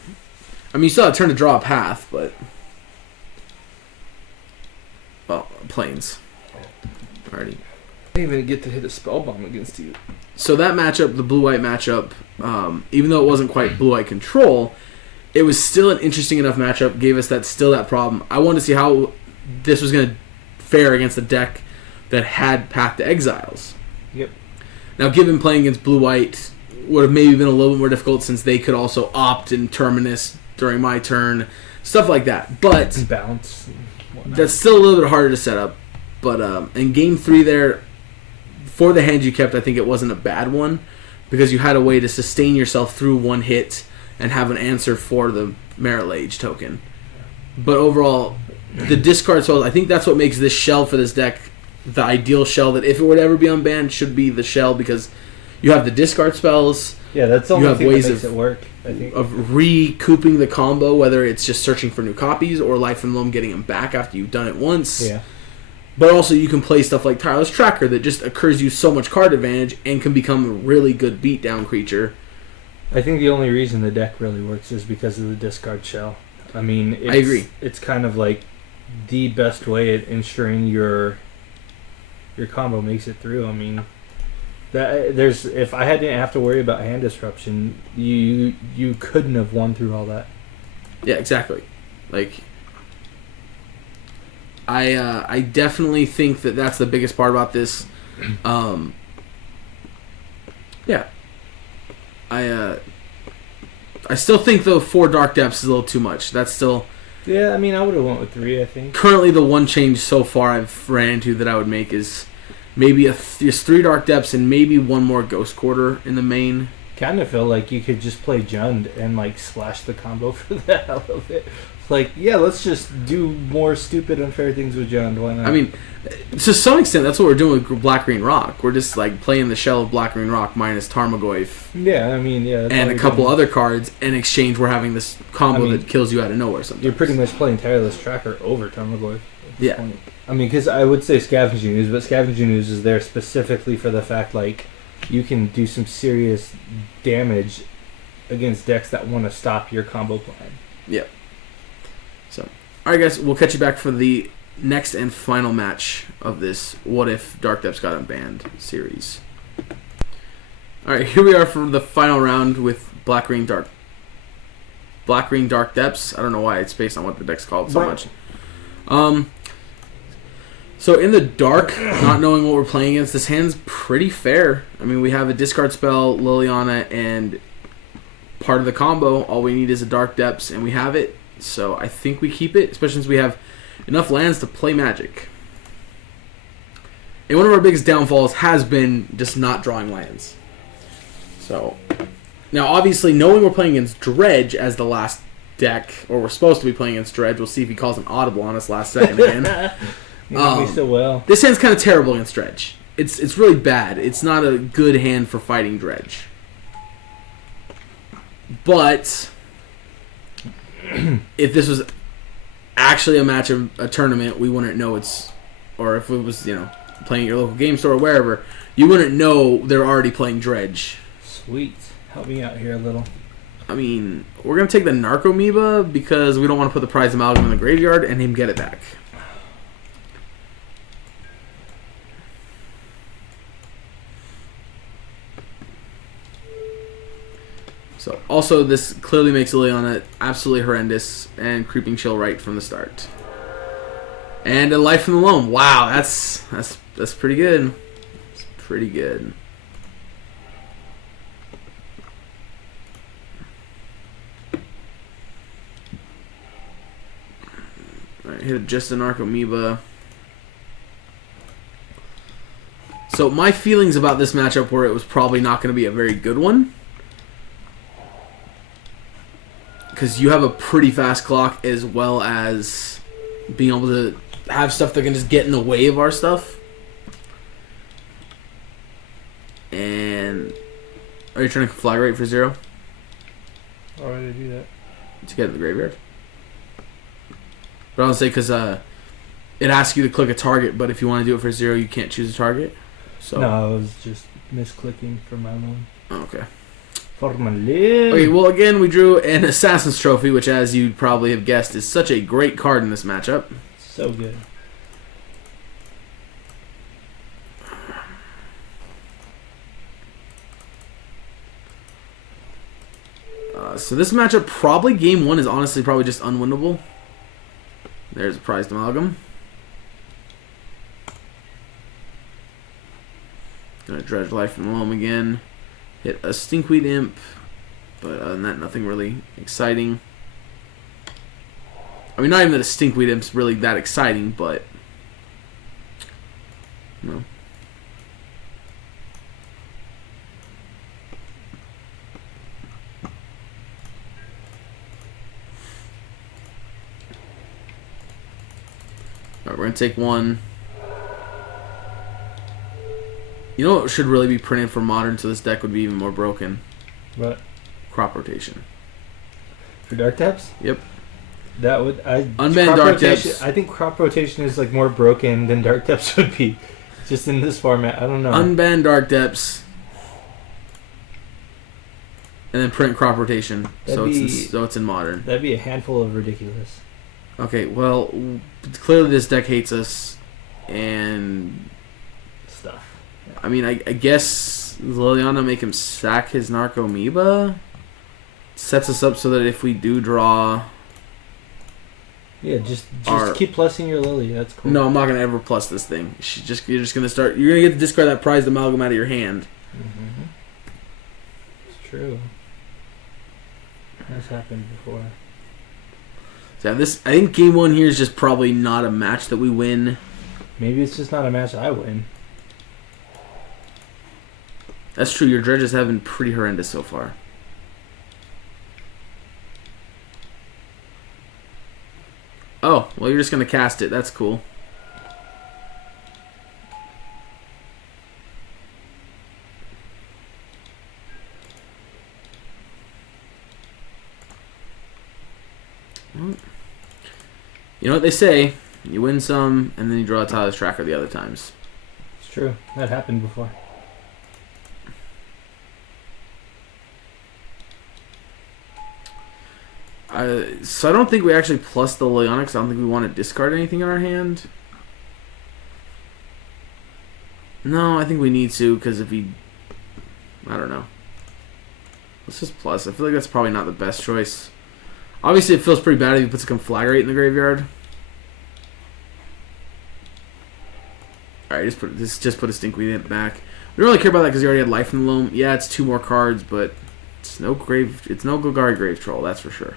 I mean, you still have to turn to draw a path, but... Well, planes. Alrighty. I didn't even get to hit a spell bomb against you. So that matchup, the blue-white matchup, even though it wasn't quite blue-white control... It was still an interesting enough matchup, gave us that problem. I wanted to see how this was going to fare against a deck that had Path to Exiles. Yep. Now, given playing against blue-white would have maybe been a little bit more difficult since they could also opt in Terminus during my turn, stuff like that. But and bounce. That's still a little bit harder to set up. But in Game 3 there, for the hand you kept, I think it wasn't a bad one because you had a way to sustain yourself through one hit and have an answer for the Merit Lage token. But overall, the discard spells, I think that's what makes this shell for this deck the ideal shell that if it were to ever be unbanned should be the shell because you have the discard spells. Yeah, that's the only have thing ways that makes it work, I think. Of recouping the combo, whether it's just searching for new copies or Life and Loam getting them back after you've done it once. Yeah. But also you can play stuff like Tireless Tracker that just accrues you so much card advantage and can become a really good beatdown creature. I think the only reason the deck really works is because of the discard shell. I mean, I agree. It's kind of like the best way at ensuring your combo makes it through. I mean, if I didn't have to worry about hand disruption, you couldn't have won through all that. Yeah, exactly. Like, I definitely think that that's the biggest part about this. Yeah. I still think though 4 Dark Depths is a little too much. That's still. Yeah, I mean I would have went with 3. I think. Currently, the one change so far I've ran into that I would make is maybe just 3 Dark Depths and maybe 1 more Ghost Quarter in the main. Kind of feel like you could just play Jund and like slash the combo for the hell of it. Like, yeah, let's just do more stupid, unfair things with Jund. Why not? I mean, to some extent, that's what we're doing with Black Green Rock. We're just like playing the shell of Black Green Rock minus Tarmogoyf. Yeah, I mean, yeah. And a couple other cards. In exchange, we're having this combo that kills you out of nowhere sometimes. You're pretty much playing Tireless Tracker over Tarmogoyf. Yeah. Point. I mean, because I would say Scavenging Ooze, but Scavenging Ooze is there specifically for the fact, like, you can do some serious damage against decks that want to stop your combo plan. Yep. So, alright guys, we'll catch you back for the next and final match of this What If Dark Depths Got Unbanned series. Alright, here we are for the final round with Black Green Dark Depths. I don't know why it's based on what the deck's called so much. So in the dark, not knowing what we're playing against, this hand's pretty fair. I mean, we have a discard spell, Liliana, and part of the combo. All we need is a Dark Depths, and we have it. So I think we keep it, especially since we have enough lands to play Magic. And one of our biggest downfalls has been just not drawing lands. So, now obviously knowing we're playing against Dredge as the last deck, or we're supposed to be playing against Dredge, we'll see if he calls an audible on us last second again. We still will. This hand's kind of terrible against Dredge. It's really bad. It's not a good hand for fighting Dredge. But if this was actually a match of a tournament, we wouldn't know it's, or if it was, playing at your local game store or wherever, you wouldn't know they're already playing Dredge. Sweet. Help me out here a little. I mean, we're going to take the Narcomoeba because we don't want to put the prize amalgam in the graveyard and him get it back. So, also, this clearly makes Liliana absolutely horrendous and Creeping Chill right from the start. And a Life from the Loam. Wow, that's pretty good. It's pretty good. Alright, hit just an Narcomoeba. So, my feelings about this matchup were it was probably not going to be a very good one. Because you have a pretty fast clock as well as being able to have stuff that can just get in the way of our stuff. And are you trying to flag rate for 0? Why would I do that? To get in the graveyard. But I would say because it asks you to click a target, but if you want to do it for 0, you can't choose a target. So no, I was just misclicking for my loan. Oh, okay. For my loan. Okay, well, again, we drew an Assassin's Trophy, which, as you probably have guessed, is such a great card in this matchup. So good. So this matchup, probably game 1 is honestly probably just unwinnable. There's a prized amalgam. Gonna Dredge Life from the Loam again. Hit a Stinkweed Imp, but other than that, nothing really exciting. I mean, not even that a Stinkweed Imp's really that exciting, but no. Alright, we're gonna take one. You know what should really be printed for Modern so this deck would be even more broken? What? Crop Rotation. For Dark Depths? Yep. That would... Unban Dark Depths. I think Crop Rotation is like more broken than Dark Depths would be. Just in this format. I don't know. Unban Dark Depths. And then print Crop Rotation. So it's in Modern. That'd be a handful of ridiculous. Okay, well, clearly this deck hates us. And... stuff. I mean, I guess Liliana make him sack his Narcomoeba. Sets us up so that if we do draw... Yeah, just keep plussing your Lily. That's cool. No, I'm not gonna ever plus this thing. You're just gonna start. You're gonna get to discard that prized amalgam out of your hand. Mm-hmm. It's true. That's happened before. So I think game 1 here is just probably not a match that we win. Maybe it's just not a match I win. That's true. Your dredges have been pretty horrendous so far. Oh, well, you're just going to cast it. That's cool. Well, you know what they say? You win some, and then you draw a Tyler's Tracker the other times. It's true. That happened before. So I don't think we actually plus the Liliana because I don't think we want to discard anything in our hand. No, I think we need to because if we... I don't know. Let's just plus. I feel like that's probably not the best choice. Obviously, it feels pretty bad if he puts a Conflagrate in the graveyard. Alright, just put a Stinkweed Imp back. We don't really care about that because he already had Life in the Loam. Yeah, it's 2 more cards, but it's no Golgari Grave Troll, that's for sure.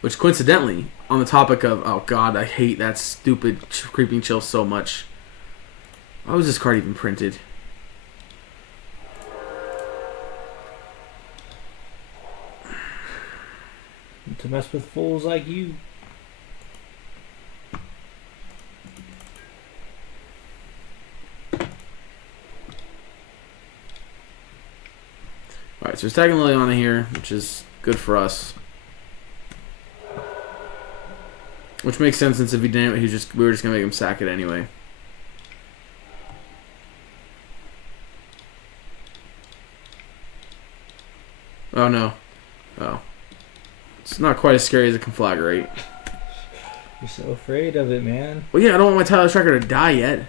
Which, coincidentally, on the topic of... Oh, God, I hate that stupid Creeping Chill so much. Why was this card even printed? to mess with fools like you. Alright, so we're stacking Liliana here, which is good for us. Which makes sense since if he didn't, we were just gonna make him sack it anyway. Oh no. Oh. It's not quite as scary as a conflagrate. You're so afraid of it, man. Well, yeah, I don't want my Tyler Striker to die yet.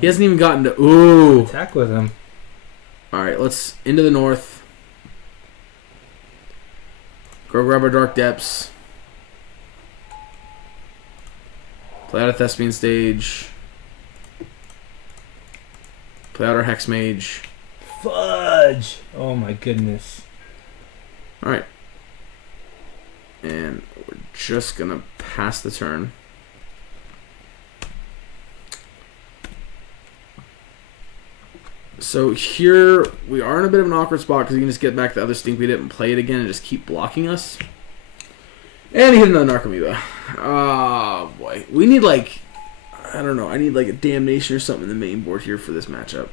He hasn't even gotten to... Ooh! Attack with him. Alright, let's into the north. Go grab our Dark Depths. Play out a Thespian stage. Play out our Hex Mage. Fudge! Oh my goodness. Alright. And we're just gonna pass the turn. So here, we are in a bit of an awkward spot because you can just get back the other Stink Beat It and play it again and just keep blocking us. And he hit another Narcomoeba. Oh boy. We need like, I don't know, I need like a Damnation or something in the main board here for this matchup.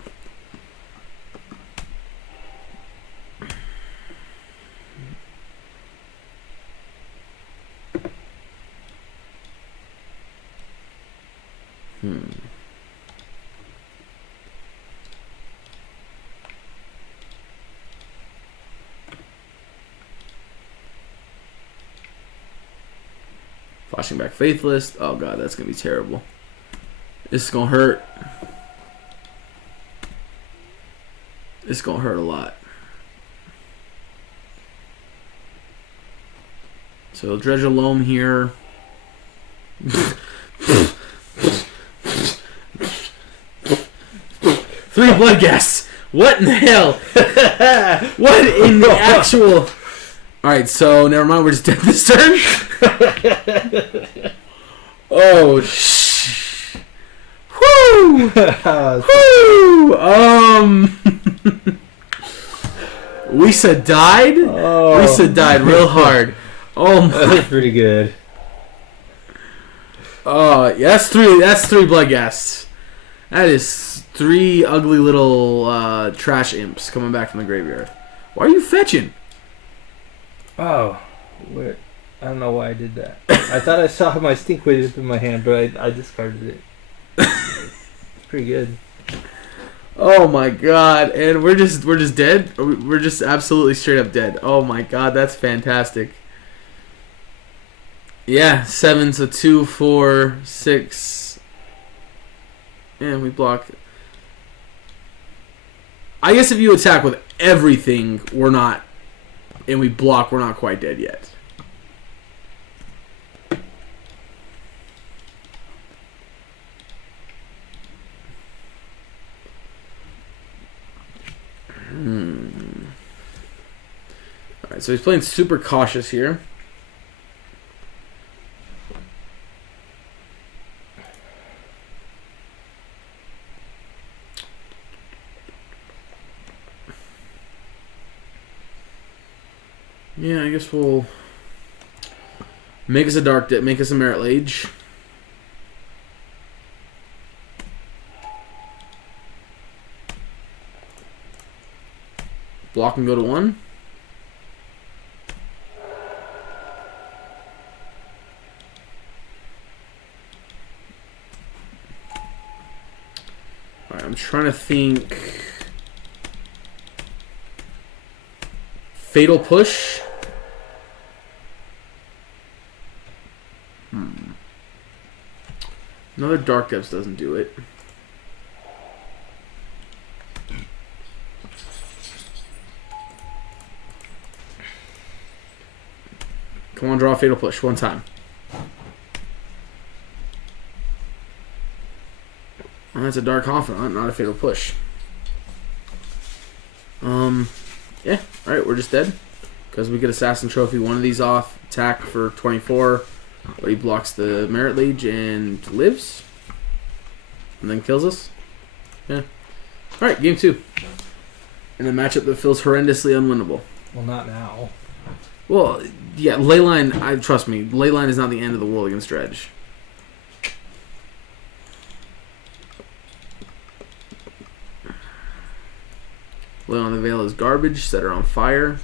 Flashing back Faithless. Oh god, that's gonna be terrible. This is gonna hurt. It's gonna hurt a lot. So Dredge a Loam here. 3 blood gas. What in the hell? What in the actual? Alright, so never mind, we're just dead this turn. Oh, whoo! Whoo! Lisa died? Oh. Lisa died real hard. Oh my. That's pretty good. Oh, yeah, that's three blood gas. That is 3 ugly little trash imps coming back from the graveyard. Why are you fetching? Oh, where? I don't know why I did that. I thought I saw my Stink Beat It in my hand, but I discarded it. It's pretty good. Oh my god! And we're just dead. We're just absolutely straight up dead. Oh my god, that's fantastic. Yeah, 7, so 2, 4, 6. And we block. I guess if you attack with everything, we're not. And we block, we're not quite dead yet. Alright, so he's playing super cautious here. Yeah, I guess we'll make us a make us a Merit Lage. Block and go to 1. Alright, I'm trying to think. Fatal Push. Another Dark Depths doesn't do it. Come on, draw a Fatal Push one time. Well, that's a Dark Confidant, not a Fatal Push. Yeah, alright, we're just dead. Because we get Assassin Trophy one of these off, attack for 24, but he blocks the Merit Lage and lives. And then kills us. Yeah. Alright, game 2. In a matchup that feels horrendously unwinnable. Well, not now. Well, yeah, Leyline, trust me, Leyline is not the end of the world against Dredge. Ley on the Veil is garbage. Set her on fire.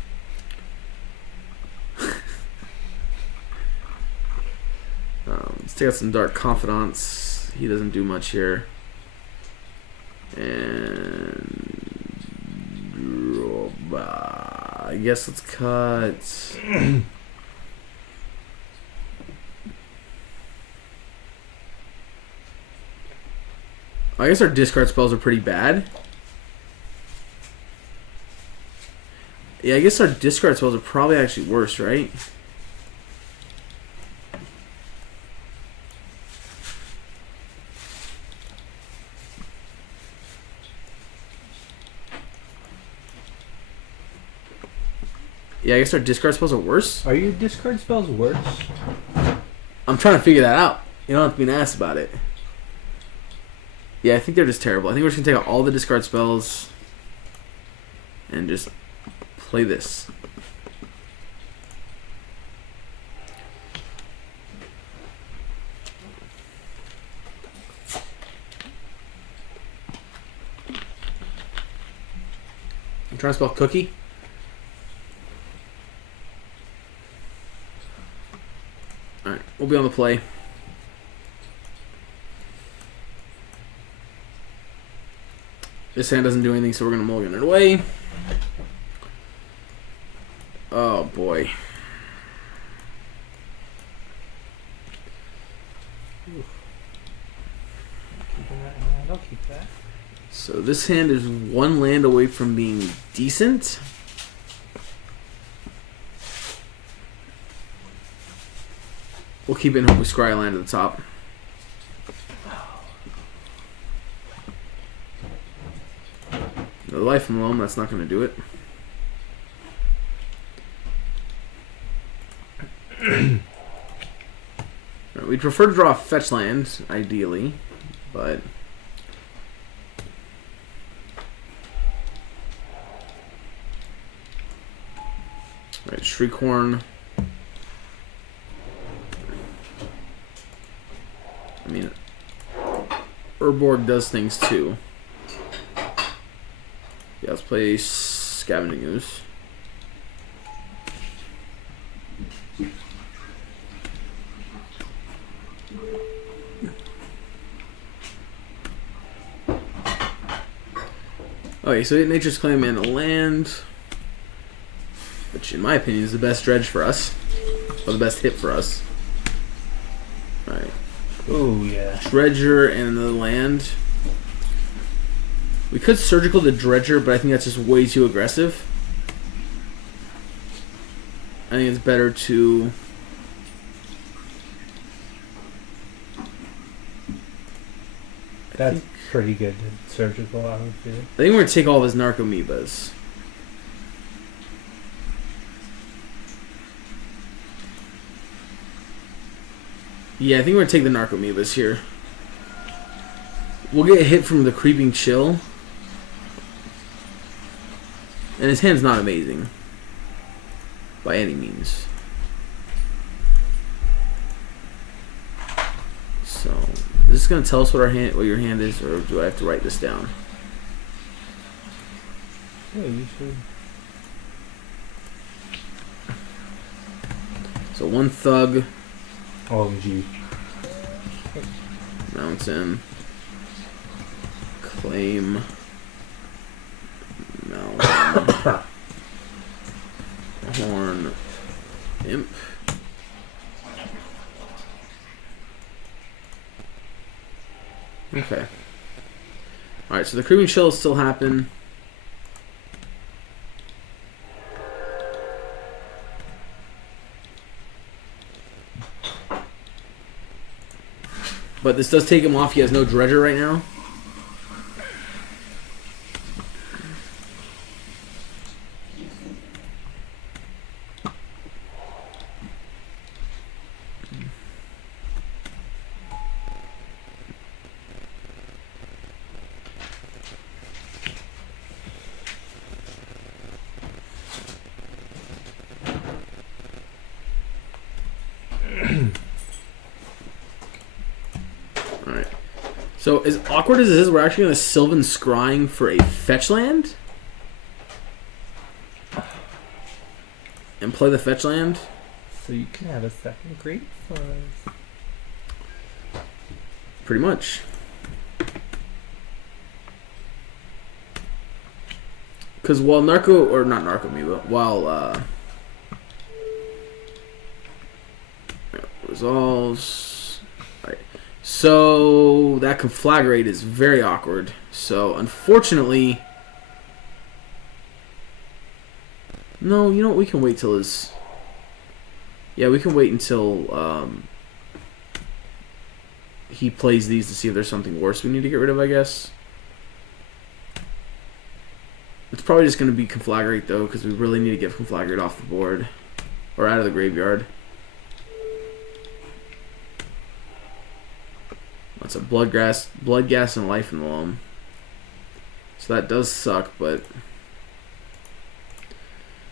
Let's take out some Dark Confidants. He doesn't do much here. And I guess let's cut. I guess our discard spells are pretty bad. Yeah, I guess our discard spells are probably actually worse, right? Yeah, I guess our discard spells are worse. Are your discard spells worse? I'm trying to figure that out. You don't have to be an ass about it. Yeah, I think they're just terrible. I think we're just going to take out all the discard spells and just play this. I'm trying to spell cookie. Alright, we'll be on the play. This hand doesn't do anything, so we're going to mulligan it away. Oh, boy. I'll keep that. So this hand is one land away from being decent. We'll keep it and hope we scry a land at the top. The Life from Loam, that's not going to do it. We'd prefer to draw a fetch land, ideally, but... Alright, Shriekhorn. I mean, Urborg does things too. Yeah, let's play Scavenging Ooze. Okay, so Nature's Claim and a land, which in my opinion is the best dredge for us, or the best hit for us. Alright. Oh, yeah. Dredger and another land. We could Surgical the Dredger, but I think that's just way too aggressive. I think it's better to... That's pretty good surgical, I would feel. I think we're going to take all of his Narcomoebas. Yeah, I think we're going to take the Narcomoebas here. We'll get a hit from the Creeping Chill. And his hand's not amazing. By any means. So, is this going to tell us what your hand is, or do I have to write this down? Yeah, you should. So one Thug. OMG. Mountain. Claim. Mountain. Horn. Imp. Okay. Alright, so the Creeping Chill will still happen. But this does take him off. He has no Dredger right now. Alright. So, as awkward as it is, we're actually going to Sylvan Scrying for a fetch land. And play the fetch land. So you can have a second Great Fuzz. Pretty much. Because while while resolves. Right. So that Conflagrate is very awkward. So unfortunately, no, you know what? We can wait till his. Yeah, we can wait until he plays these to see if there's something worse we need to get rid of, I guess. It's probably just going to be Conflagrate, though, because we really need to get Conflagrate off the board. Or out of the graveyard. That's a Blood Gas, and Life in the Loam. So that does suck, but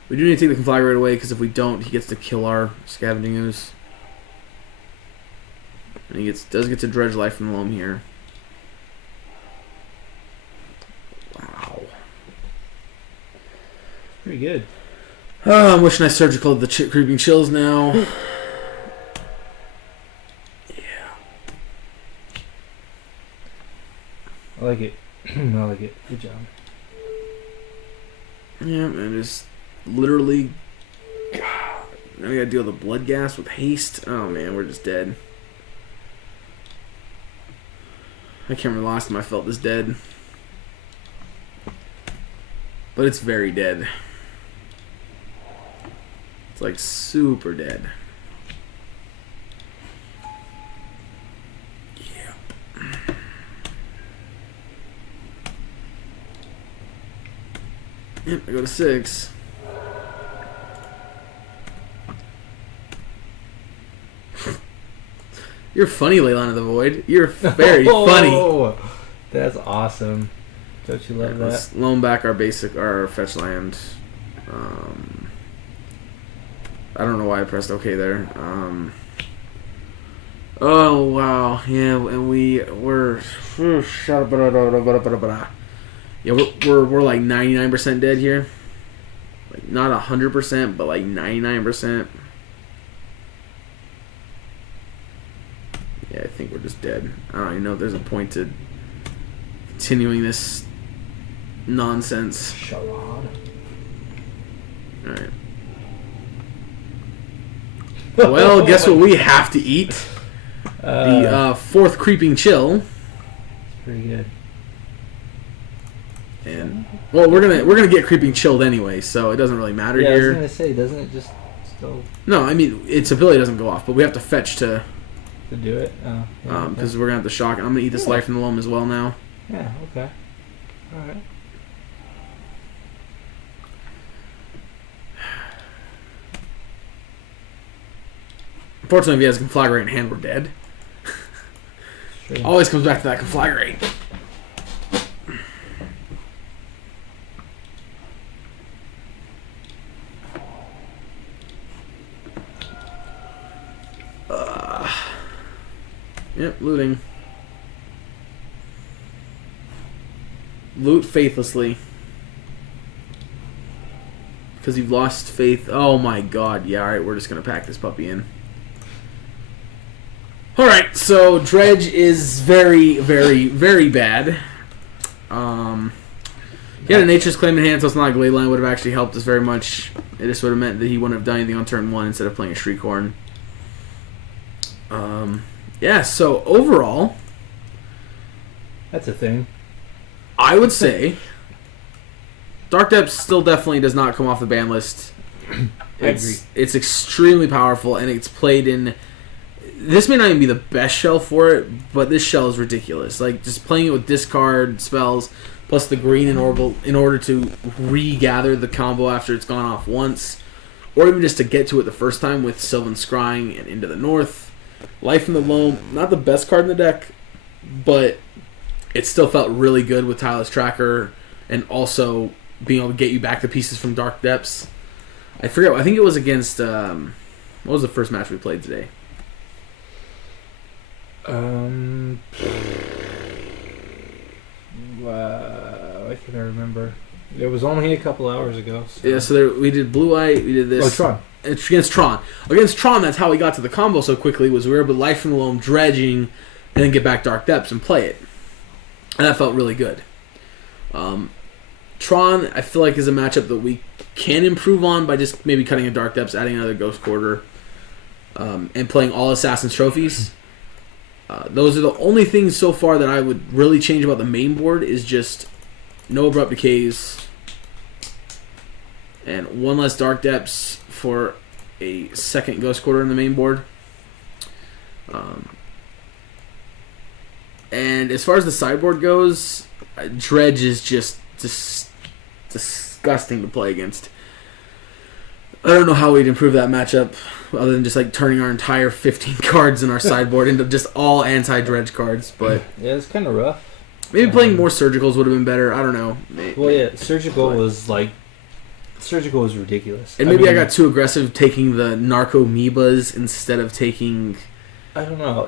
we do need to take the Conflagrate away, because if we don't, he gets to kill our Scavenging Ooze. And he does get to dredge Life in the Loam here. Wow. Pretty good. Oh, I'm wishing I surgical the Creeping Chills now. Yeah. I like it. I like it. Good job. Yeah, and just literally. God, now we gotta deal with the Blood Gas with haste. Oh man, we're just dead. I can't remember the last time I felt this dead. But it's very dead. It's like super dead. Yeah. Yep, I go to 6. You're funny, Leyline of the Void. You're very funny. That's awesome. Don't you love that? Let's loan back our fetch land. I don't know why I pressed OK there. Oh wow, yeah, and we're yeah, we're like 99% dead here. Like not 100%, but like 99%. Yeah, I think we're just dead. I don't even know if there's a point to continuing this nonsense. Charade. Alright. Well, guess what we have to eat? The 4th Creeping Chill. It's pretty good. And well, we're gonna get Creeping Chilled anyway, so it doesn't really matter here. I was gonna say, doesn't it just still? No, I mean its ability doesn't go off, but we have to fetch to do it. Because we're gonna have to shock. I'm gonna eat this Life in the Loam as well now. Yeah. Okay. All right. Unfortunately, if he has Conflagrate in hand, we're dead. Sure. Always comes back to that Conflagrate. Yep, looting. Loot faithlessly. Because you've lost faith. Oh my god. Yeah, alright, we're just going to pack this puppy in. Alright, so Dredge is very, very, very bad. He had a Nature's Claim in hand, so it's not like Leyline would have actually helped us very much. It just would have meant that he wouldn't have done anything on turn 1 instead of playing a Shriekhorn. Yeah, so overall, that's a thing. I would say Dark Depths still definitely does not come off the ban list. I agree. It's extremely powerful, and it's played in. This may not even be the best shell for it, but this shell is ridiculous. Like just playing it with discard spells plus the green and orbital in order to regather the combo after it's gone off once, or even just to get to it the first time with Sylvan Scrying and Into the North. Life in the Loam, not the best card in the deck, but it still felt really good with Tireless Tracker and also being able to get you back the pieces from Dark Depths. I forget, I think it was against, what was the first match we played today? can I remember? It was only a couple hours ago. So. Yeah, so we did blue-white, we did this. Oh, Tron. It's against Tron. Against Tron, that's how we got to the combo so quickly, was we were able to Life from the Loam, dredging, and then get back Dark Depths and play it. And that felt really good. Tron, I feel like, is a matchup that we can improve on by just maybe cutting a Dark Depths, adding another Ghost Quarter, and playing all Assassin's Trophies. Those are the only things so far that I would really change about the main board, is just no Abrupt Decays and one less Dark Depths for a second Ghost Quarter in the main board. And as far as the sideboard goes, Dredge is just disgusting to play against. I don't know how we'd improve that matchup other than just like turning our entire 15 cards in our sideboard into just all anti-Dredge cards. But yeah, it's kind of rough. Maybe playing more Surgicals would have been better. I don't know. Well, yeah, Surgical was ridiculous. And maybe I got too aggressive taking the Narco Amoebas instead of taking... I don't know.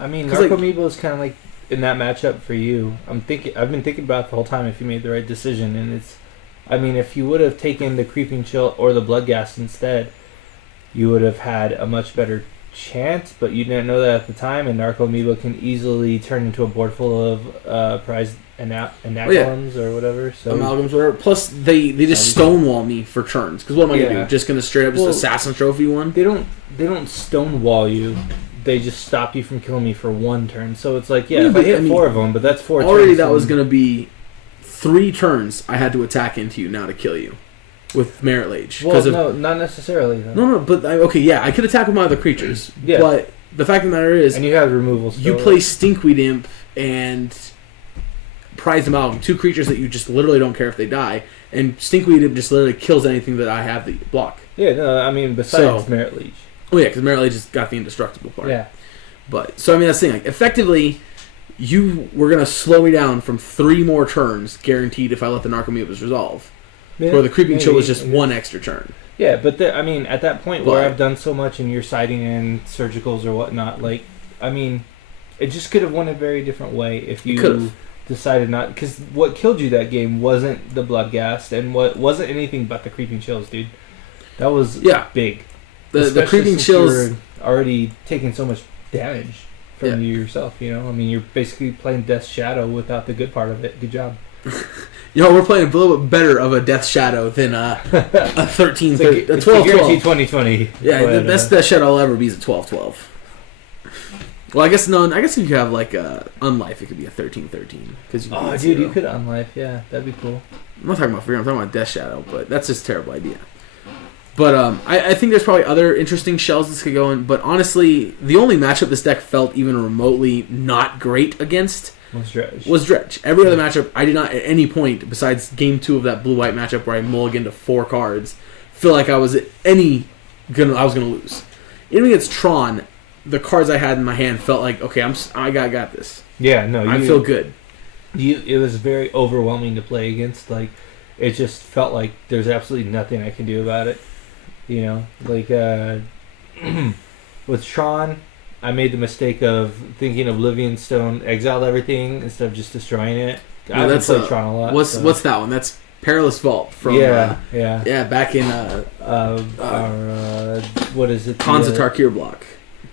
Narco Amoeba is kind of like in that matchup for you. I've been thinking about it the whole time if you made the right decision, and if you would have taken the Creeping Chill or the Bloodghast instead, you would have had a much better chance, but you didn't know that at the time, and Narco Amoeba can easily turn into a board full of prized anagrams or whatever. So amalgams, whatever. Plus, they just stonewall me for turns. Because what am I going to do? Just going to straight up just Assassin Trophy one? They don't stonewall you. They just stop you from killing me for one turn. So it's like, if I hit 4 of them, but that's 4 turns. Already that was going to be 3 turns I had to attack into you now to kill you with Merit Lage. Well, no, not necessarily. Though. No, but I could attack with my other creatures. Yeah. But the fact of the matter is... And you have removal still. You play Stinkweed Imp and Prized Amalgam, 2 creatures that you just literally don't care if they die, and Stinkweed Imp just literally kills anything that I have that you block. Yeah, no, besides Merit Lage. Oh yeah, because Merit Lage just got the indestructible part. Yeah. But, that's the thing. Like, effectively, you were going to slow me down from 3 more turns, guaranteed, if I let the Narcomoebas resolve. Yeah, where the Creeping Chill was just 1 extra turn. Yeah, but at that point where I've done so much and you're siding in Surgicals or whatnot, it just could have went a very different way if you decided not... Because what killed you that game wasn't the Bloodghast, and what wasn't anything but the Creeping Chills, dude. That was big. The Creeping Chills... You're already taking so much damage from you yourself, you're basically playing Death's Shadow without the good part of it. Good job. We're playing a little bit better of a Death's Shadow than a 13, it's a 12, 12. 2020. Yeah, the best Death's Shadow I'll ever be is a 12, 12. Well, I guess if you have like a Unlife, it could be a 13, 13. Dude, you could Unlife. Yeah, that'd be cool. I'm not talking about Freedom, I'm talking about Death Shadow, but that's just a terrible idea. But I think there's probably other interesting shells this could go in. But honestly, the only matchup this deck felt even remotely not great against was Dredge. Every other matchup, I did not at any point, besides Game 2 of that blue-white matchup where I mulliganed to 4 cards, feel like I was going to lose. Even against Tron, the cards I had in my hand felt like, okay, I got this. Yeah, no, I feel good. It was very overwhelming to play against. Like, it just felt like there's absolutely nothing I can do about it. With Tron, I made the mistake of thinking Oblivion Stone exiled everything instead of just destroying it. I haven't played Tron a lot. What's that one? That's Perilous Vault from back in what is it? Khans of Tarkir block.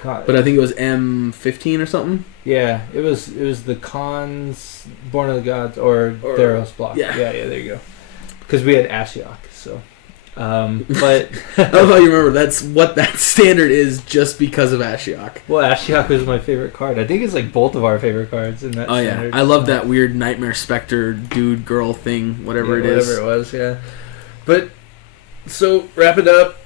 But I think it was M15 or something. Yeah, it was the Khans, Born of the Gods, or Theros block. Yeah, there you go. Because we had Ashiok, so. But I love how you remember that's what that standard is just because of Ashiok. Well, Ashiok was my favorite card. I think it's like both of our favorite cards in that standard. I love that weird Nightmare Spectre dude girl thing, whatever it is. Whatever it was, yeah. But so wrap it up.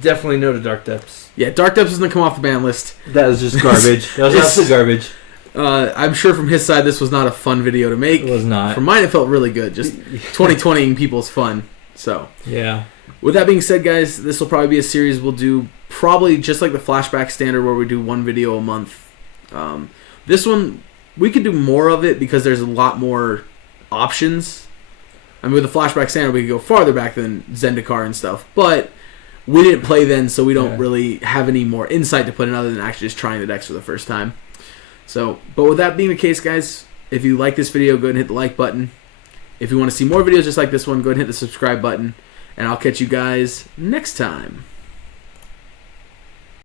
Definitely no to Dark Depths. Yeah, Dark Depths doesn't come off the ban list. That was just garbage. That was absolute garbage. I'm sure from his side this was not a fun video to make. It was not. From mine it felt really good. Just 2020ing people's fun. So, yeah. With that being said, guys, this will probably be a series we'll do probably just like the flashback standard where we do 1 video a month. This one, we could do more of it because there's a lot more options. I mean, with the flashback standard, we could go farther back than Zendikar and stuff. But we didn't play then, so we don't really have any more insight to put in other than actually just trying the decks for the first time. So, but with that being the case, guys, If you like this video, go ahead and hit the like button. If you want to see more videos just like this one, go ahead and hit the subscribe button. And I'll catch you guys next time.